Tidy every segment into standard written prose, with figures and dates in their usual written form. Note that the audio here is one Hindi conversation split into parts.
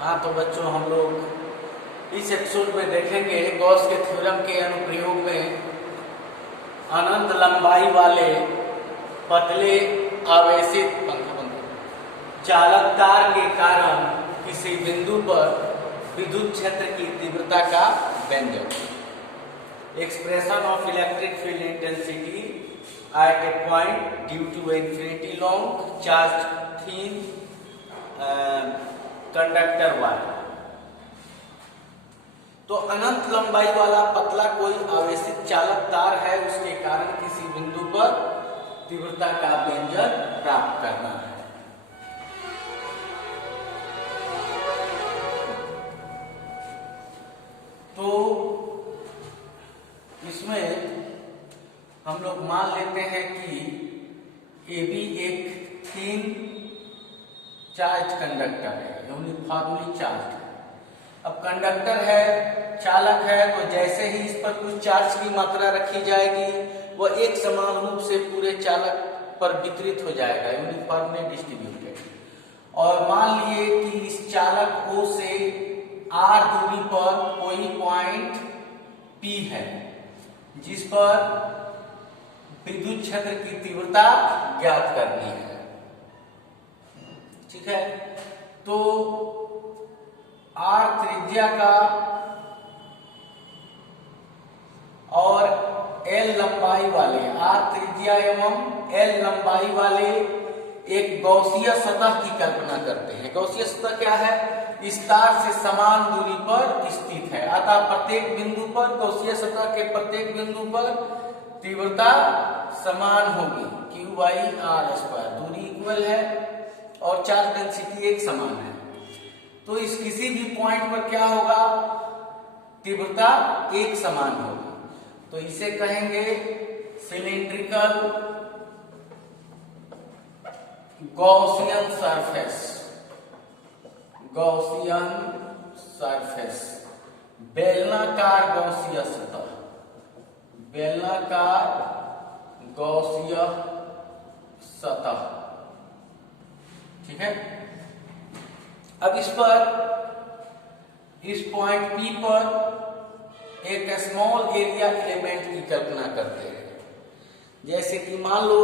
हाँ तो बच्चों, हम लोग इस एपिसोड में देखेंगे गॉस के थ्योरम के अनुप्रयोग में अनंत लंबाई वाले पतले आवेशित चालक तार के कारण किसी बिंदु पर विद्युत क्षेत्र की तीव्रता का व्यंजक। Expression of electric field intensity at a point due to infinity long charge thin conductor wire. तो अनंत लंबाई वाला पतला कोई आवेशित चालक तार है, उसके कारण किसी बिंदु पर तीव्रता का व्यंजक प्राप्त करना है। तो इसमें हम लोग मान लेते हैं कि AB एक थीन चार्ज कंडक्टर है, यूनिफॉर्मली चार्ज है। अब कंडक्टर है, चालक है, तो जैसे ही इस पर कुछ चार्ज की मात्रा रखी जाएगी वह एक समान रूप से पूरे चालक पर वितरित हो जाएगा, यूनिफॉर्मली डिस्ट्रीब्यूटेड। और मान लिए कि इस चालक O से R दूरी पर कोई पॉइंट P है जिस पर विद्युत क्षेत्र की तीव्रता ज्ञात करनी है। ठीक है, तो R त्रिज्या का और L लंबाई वाले, R त्रिज्या एवं L लंबाई वाले एक गौसीय सतह की कल्पना करते हैं। गौसीय सतह क्या है? इस तार से समान दूरी पर स्थित है, अतः प्रत्येक बिंदु पर गौसीय सतह के प्रत्येक बिंदु पर तीव्रता समान होगी, Q/R²। दूरी इक्वल है और चार्ज डेंसिटी एक समान है, तो इस किसी भी पॉइंट पर क्या होगा? तीव्रता एक समान होगी। तो इसे कहेंगे cylindrical Gaussian surface. Gaussian surface, बेलनाकार गॉसीय सतह, बेलनाकार गॉसीय सतह। ठीक है, अब इस पर, इस पॉइंट P पर एक स्मॉल एरिया एलिमेंट की कल्पना करते हैं। जैसे कि मान लो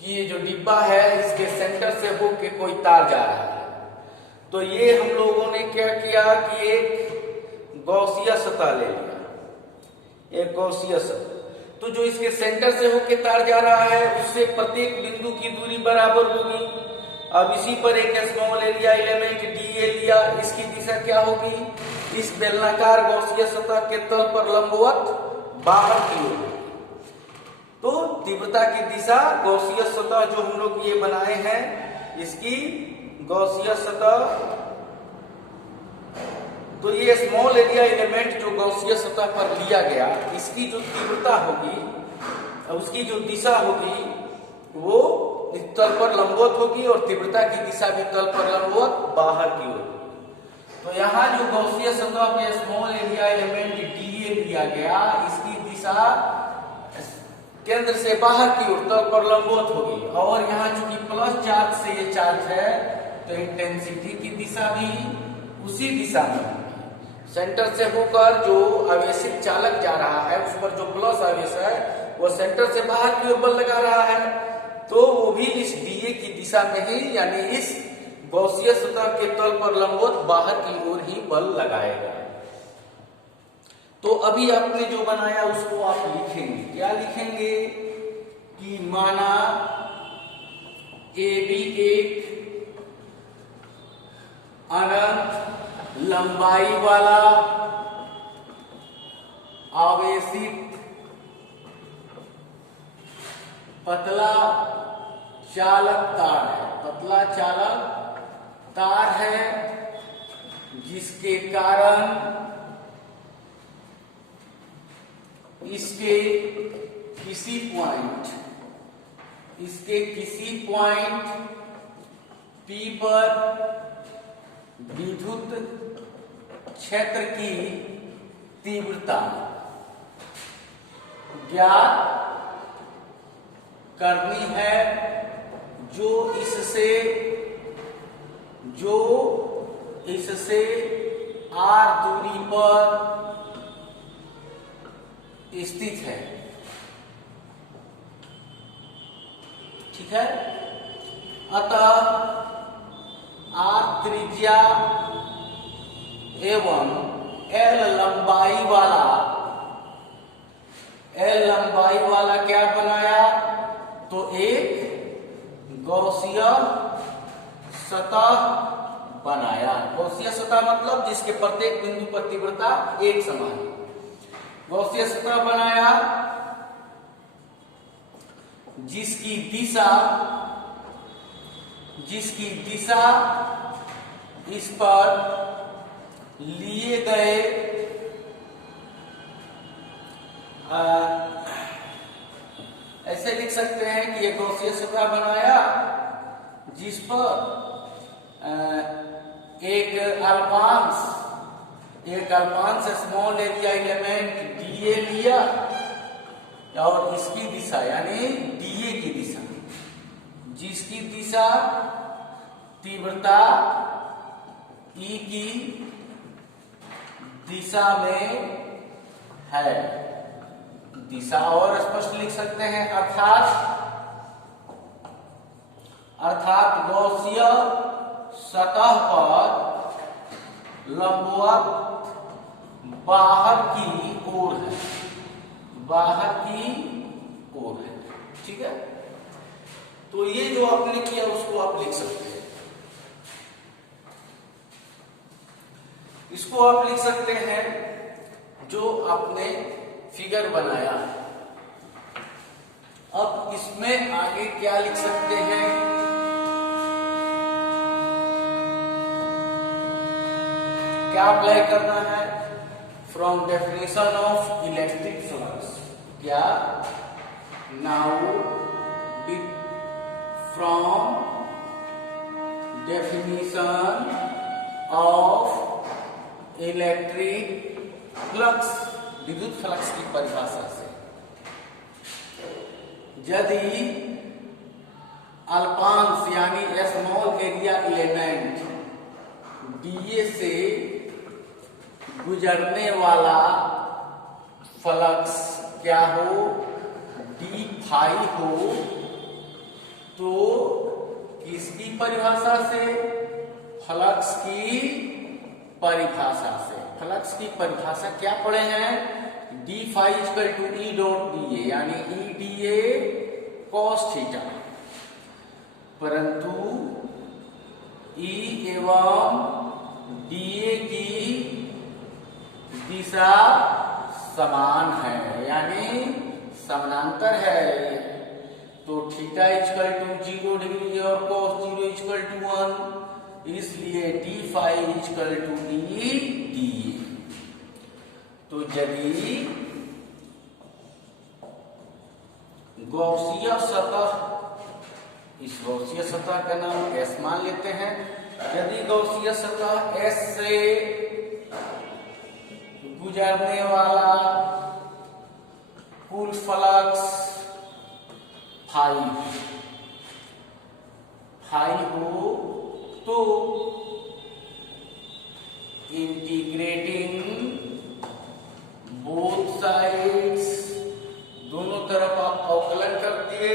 कि ये जो डिब्बा है इसके सेंटर से होके कोई तार जा रहा है, तो ये हम लोगों ने क्या किया कि एक गॉसीय सतह ले लिया, एक गॉसीय सतह। तो जो इसके सेंटर से होके तार जा रहा है उससे प्रत्येक बिंदु की दूरी बराबर होगी। अब इसी पर एक स्मॉल एरिया एलिमेंट DA लिया, इसकी दिशा क्या होगी? इस बेलनाकार गॉसीय सतह के तल पर लंबवत बाहर की ओर। तो तीव्रता की दिशा गॉसीय सतह जो हम लोग ये बनाए हैं, इसकी गॉसीय सतह, तो ये स्मॉल एरिया एलिमेंट जो गॉसीय सतह पर लिया गया, इसकी जो तीव्रता होगी, उसकी जो दिशा होगी वो तल पर लंबवत होगी और तीव्रता की दिशा भी तल पर लंबवत बाहर की ओर। तो यहाँ जो गॉसीय सतह पे स्मॉल एरिया एलिमेंट DA लिया गया, इसकी दिशा केंद्र से बाहर की ओर तल पर लंबवत होगी। और यहाँ चूंकि प्लस चार्ज से ये चार्ज है, तो इंटेंसिटी की दिशा भी उसी दिशा में होगी। सेंटर से होकर जो आवेशित चालक जा रहा है उस पर जो प्लस आवेश है वो सेंटर से बाहर की ओर बल लगा रहा है, तो वो भी इस DA की दिशा में ही, यानी इस गॉसीय सतह के तल पर लंबवत बाहर की ओर ही बल लगाएगा। तो अभी आपने जो बनाया उसको आप लिखेंगे, क्या लिखेंगे कि माना AB एक अनंत लंबाई वाला आवेशित पतला चालक तार है, पतला चालक तार है, जिसके कारण इसके किसी पॉइंट P पर विद्युत क्षेत्र की तीव्रता ज्ञात करनी है, जो इससे r दूरी पर स्थित है। ठीक है, अतः r त्रिज्या एवं l लंबाई वाला क्या बनाया, तो एक गॉसीय सतह बनाया। गॉसीय सतह मतलब जिसके प्रत्येक बिंदु पर तीव्रता एक समान है। गॉसीय सतह बनाया जिसकी दिशा इस पर लिए गए ऐसे लिख सकते हैं कि ये गॉसीय सतह बनाया जिस पर एक अल्पांश स्मॉल एरिया एलिमेंट डीए लिया और इसकी दिशा यानी डीए की दिशा, जिसकी दिशा तीव्रता ई की दिशा में है। दिशा और स्पष्ट लिख सकते हैं, अर्थात गॉसीय सतह पर लंबवत बाहर की ओर है। ठीक है, तो ये जो आपने किया उसको आप लिख सकते हैं। इसको आप लिख सकते हैं जो आपने फिगर बनाया। अब इसमें आगे क्या लिख सकते हैं, क्या अप्लाई करना है, from definition of electric flux. क्या, now from definition of electric flux, विद्युत फ्लक्स की परिभाषा से, यदि अल्पांश यानी स्मॉल एरिया एलिमेंट डीए से गुजरने वाला फ्लक्स क्या हो, डी फाई हो, तो किसकी परिभाषा से, फ्लक्स की परिभाषा से। फ्लक्स की परिभाषा क्या पढ़े हैं, D phi equal to E dot D A, यानी E D A cos theta, परंतु ई एवं डी ए की दिशा समान है, यानी समानांतर है। तो थीटा इक्वल टू 0 डिग्री और कॉस 0 इक्वल टू 1, इसलिए d phi equal to E D A. तो यदि गॉसीय सतह, इस गॉसीय सतह का नाम S मान लेते हैं, यदि गॉसीय सतह S से गुजरने वाला कुल फ्लक्स फाई हो, तो इंटीग्रेटिंग बोथ साइड्स, दोनों तरफ आप अवकलन कर दिए,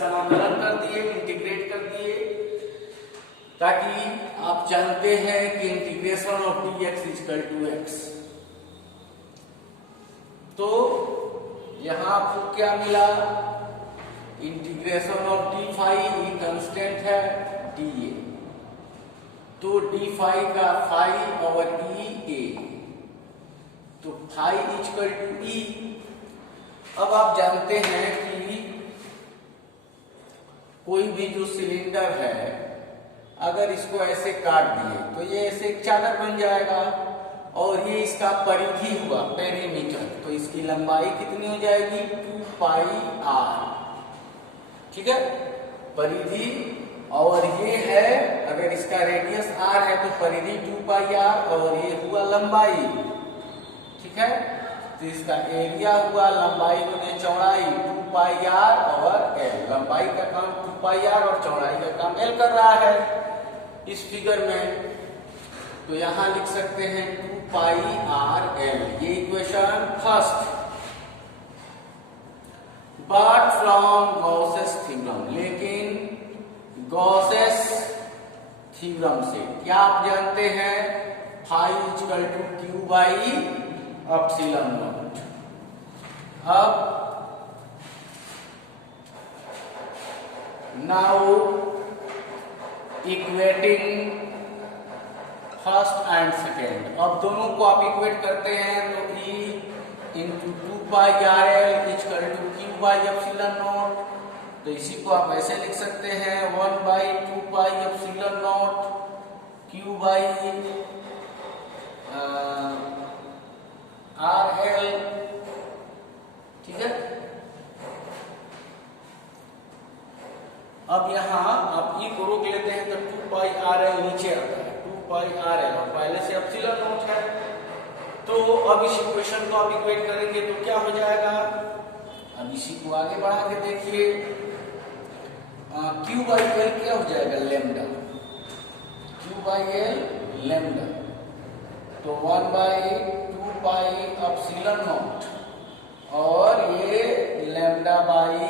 समाकलन कर दिए, इंटीग्रेट कर दिए, ताकि आप जानते हैं कि integration of dx equal to x। तो यहां आपको क्या मिला, integration of d phi constant है dA, तो डी फाई का फाई और ई ए, तो फाई इक्वल टू ई। अब आप जानते हैं कि कोई भी जो सिलेंडर है, अगर इसको ऐसे काट दिए तो ये ऐसे एक चादर बन जाएगा, और ये इसका परिधि हुआ पेरीमीटर, तो इसकी लंबाई कितनी हो जाएगी, 2 पाई आर। ठीक है, परिधि, और ये है, अगर इसका रेडियस r है तो परिधि 2 पाई आर, और ये हुआ लंबाई। ठीक है, तो इसका एरिया हुआ लंबाई गुने चौड़ाई 2 पाई आर और l। लंबाई का काम 2 पाई आर और चौड़ाई का काम l कर रहा है इस फिगर में। तो यहां लिख सकते हैं 2 पाई आर एल, ये equation first. But from Gauss's theorem, लेकिन गॉसेस थ्योरम से क्या आप जानते हैं, phi equal to q by epsilon naught. अब now equating first and second, अब दोनों को आप इक्वेट करते हैं तो E into 2 pi r l equal to q by epsilon naught. तो इसी को आप ऐसे लिख सकते हैं 1 by 2 pi epsilon naught Q by R L, ठीक है। अब यहां आप E को रोक लेते हैं तो 2 पाई आर एल नीचे आता है, 2 पाई आर एल, और पहले से एप्सिलॉन नॉट है। तो अब इस इक्वेशन को आप इक्वेट करेंगे तो क्या हो जाएगा, अब इसी को आगे बढ़ा के देखिए, क्यू बाई एल क्या हो जाएगा, lambda, Q by L lambda, तो 1 बाई 2 पाई एप्सिलॉन नॉट, और ये लेमडा बाई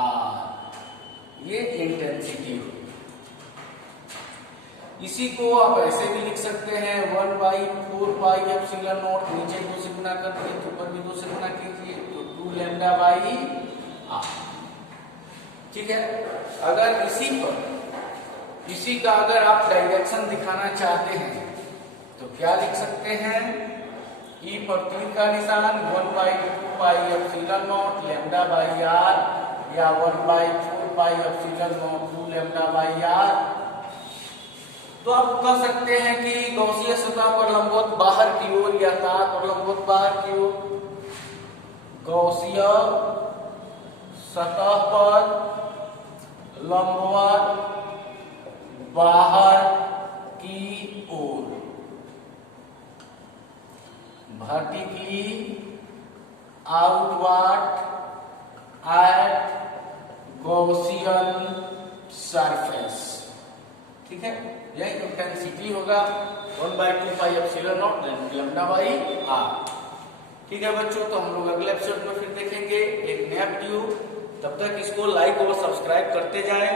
आर, ये इंटेंसिटी होगी। इसी को आप ऐसे भी लिख सकते हैं 1 बाई 4 पाई एप्सिलॉन नॉट, नीचे 2 से गुना कर दिए तो ऊपर भी 2 से गुना कीजिए, तो 2 लेमडा बाई आर, ठीक है। अगर इसी का अगर आप डायरेक्शन दिखाना चाहते हैं तो क्या लिख सकते हैं, E पर तीर का निशान 1 by 2 pi epsilon naught lambda by R, या 1 by 4 pi epsilon naught 2 lambda by R. तो आप कह सकते हैं कि गॉसियन सतह पर लंबवत बाहर की ओर या तार और लंबवत बाहर की ओर, गॉसियन सतह पर लंबवत बाहर की ओर, vertically outward at Gaussian surface, ठीक है। यही इंटेंसिटी होगा 1 by 2 pi epsilon naught lambda by r, ठीक है बच्चों। तो हम लोग अगले एपिसोड में फिर देखेंगे एक नया वीडियो, तब तक इसको लाइक और सब्सक्राइब करते जाएं।